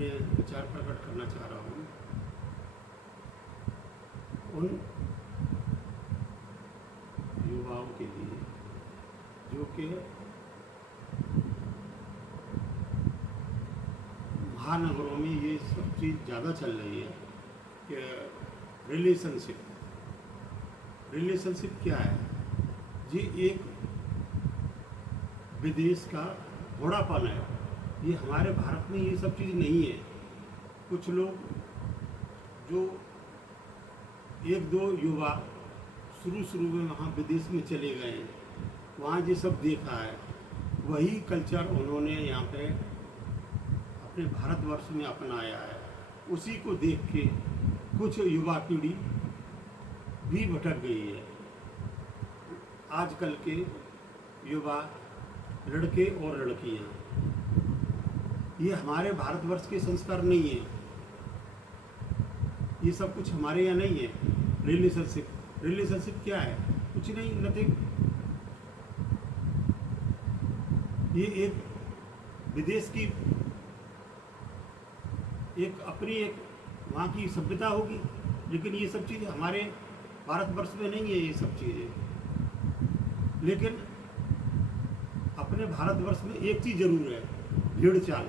अपने विचार प्रकट करना चाह रहा हूँ उन युवाओं के लिए जो कि महानगरों में ये सब चीज़ ज़्यादा चल रही है कि रिलेशनशिप क्या है। ये एक विदेश का घोड़ापन है। ये हमारे भारत में ये सब चीज़ नहीं है। कुछ लोग जो एक दो युवा शुरू में वहाँ विदेश में चले गए हैं, वहाँ ये सब देखा है, वही कल्चर उन्होंने यहाँ पे अपने भारतवर्ष में अपनाया है। उसी को देख के कुछ युवा पीढ़ी भी भटक गई है। आजकल के युवा लड़के और लड़कियाँ, ये हमारे भारतवर्ष के संस्कार नहीं है। ये सब कुछ हमारे यहाँ नहीं है। रिलेशनशिप क्या है? कुछ नहीं, नथिंग। ये एक विदेश की एक वहाँ की सभ्यता होगी, लेकिन ये सब चीज़ हमारे भारतवर्ष में नहीं है। ये सब चीज़ें लेकिन अपने भारतवर्ष में एक चीज़ जरूर है, भेड़ चाल।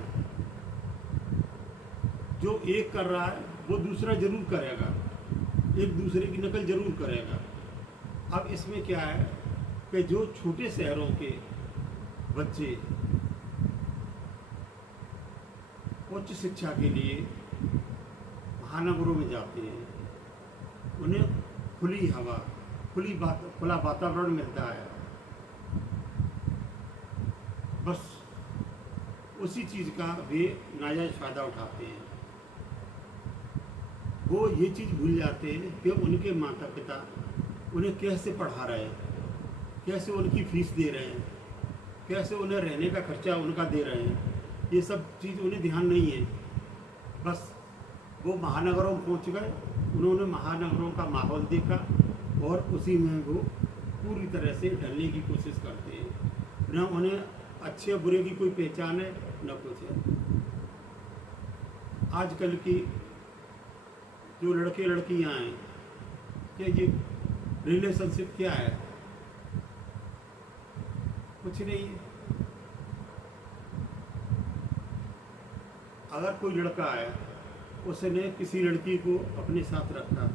जो एक कर रहा है वो दूसरा जरूर करेगा, एक दूसरे की नकल जरूर करेगा। अब इसमें क्या है कि जो छोटे शहरों के बच्चे उच्च शिक्षा के लिए महानगरों में जाते हैं, उन्हें खुली हवा, खुला वातावरण मिलता है। बस उसी चीज़ का वे नाजायज़ फ़ायदा उठाते हैं। वो ये चीज़ भूल जाते हैं कि उनके माता पिता उन्हें कैसे पढ़ा रहे हैं, कैसे उनकी फीस दे रहे हैं, कैसे उन्हें रहने का खर्चा उनका दे रहे हैं। ये सब चीज़ उन्हें ध्यान नहीं है। बस वो महानगरों में पहुंच गए, उन्होंने महानगरों का माहौल देखा और उसी में वो पूरी तरह से ढलने की कोशिश करते हैं। न उन्हें अच्छे बुरे की कोई पहचान है, न कुछ है। आजकल की जो लड़के लड़कियां हैं, कि ये रिलेशनशिप क्या है? कुछ नहीं है। अगर कोई लड़का है, उसने किसी लड़की को अपने साथ रखा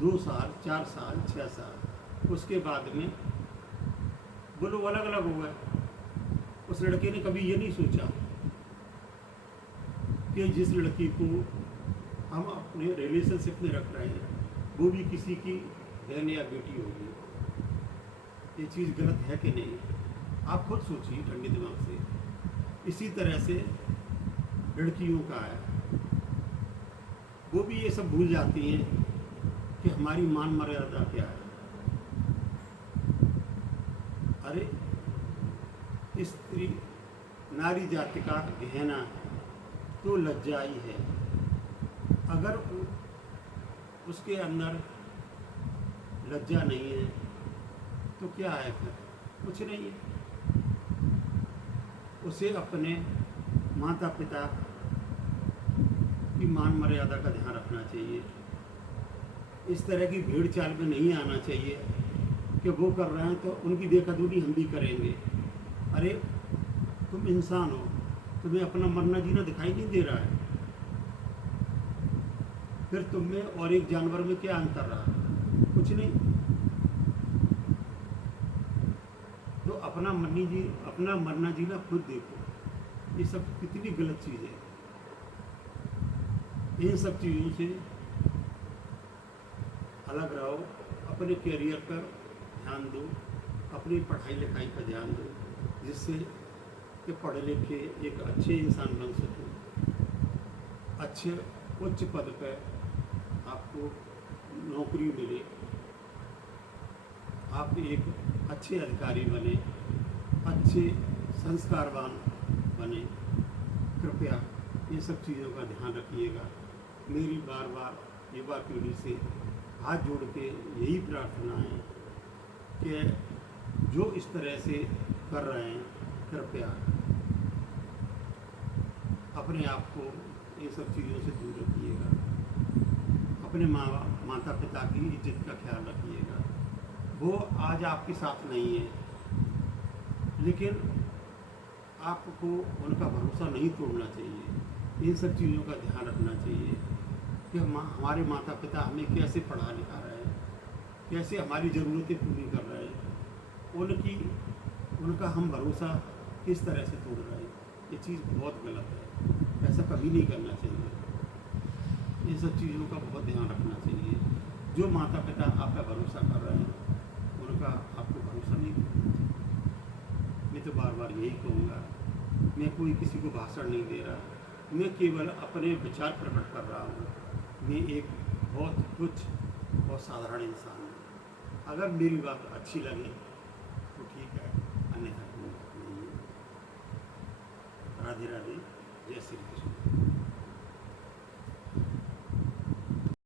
2 साल, 4 साल, 6 साल, उसके बाद में वो लोग अलग अलग हो गए। उस लड़के ने कभी ये नहीं सोचा कि जिस लड़की को हम अपने रिलेशनशिप में रख रहे हैं वो भी किसी की बहन या बेटी होगी। ये चीज़ गलत है कि नहीं? आप खुद सोचिए ठंडे दिमाग से। इसी तरह से लड़कियों का है, वो भी ये सब भूल जाती हैं कि हमारी मान मर्यादा क्या है। अरे स्त्री नारी जाति का गहना तो लज्जा ही है। अगर उसके अंदर लज्जा नहीं है तो क्या है? फिर कुछ नहीं है। उसे अपने माता पिता की मान मर्यादा का ध्यान रखना चाहिए। इस तरह की भीड़ चाल में नहीं आना चाहिए कि वो कर रहे हैं तो उनकी देखा-दुखी हम भी करेंगे। अरे तुम इंसान हो, तुम्हें अपना मरना जीना दिखाई नहीं दे रहा है? फिर तुम में और एक जानवर में क्या अंतर रहा? कुछ नहीं। तो अपना मरना जीना खुद देखो। ये सब कितनी गलत चीज़ है। इन सब चीज़ों से अलग रहो, अपने करियर पर ध्यान दो, अपनी पढ़ाई लिखाई पर ध्यान दो, जिससे कि पढ़े लिखे एक अच्छे इंसान बन सको, अच्छे उच्च पद पर आपको नौकरी मिले, आप एक अच्छे अधिकारी बने, अच्छे संस्कारवान बने। कृपया ये सब चीज़ों का ध्यान रखिएगा। मेरी बार बार युवा पीढ़ी से हाथ जोड़ के यही प्रार्थना है कि जो इस तरह से कर रहे हैं, कृपया अपने आप को ये सब चीज़ों से दूर रखिएगा। अपने माता पिता की इज्जत का ख्याल रखिएगा। वो आज आपके साथ नहीं है, लेकिन आपको उनका भरोसा नहीं तोड़ना चाहिए। इन सब चीज़ों का ध्यान रखना चाहिए कि हमारे माता पिता हमें कैसे पढ़ा लिखा रहे हैं, कैसे हमारी ज़रूरतें पूरी कर रहे हैं, उनका हम भरोसा किस तरह से तोड़ रहे हैं। ये चीज़ बहुत गलत है, ऐसा कभी नहीं करना चाहिए। इन सब चीज़ों का बहुत ध्यान रखना चाहिए। जो माता पिता आपका भरोसा कर रहे हैं, उनका आपको भरोसा नहीं करना चाहिए। मैं तो बार बार यही कहूँगा, मैं कोई किसी को भाषण नहीं दे रहा, मैं केवल अपने विचार प्रकट कर रहा हूँ। मैं एक बहुत तुच्छ और साधारण इंसान हूँ। अगर मेरी बात अच्छी लगे तो ठीक है, अन्यथा कोई बात नहीं है। राधे राधे, जय श्री कृष्ण।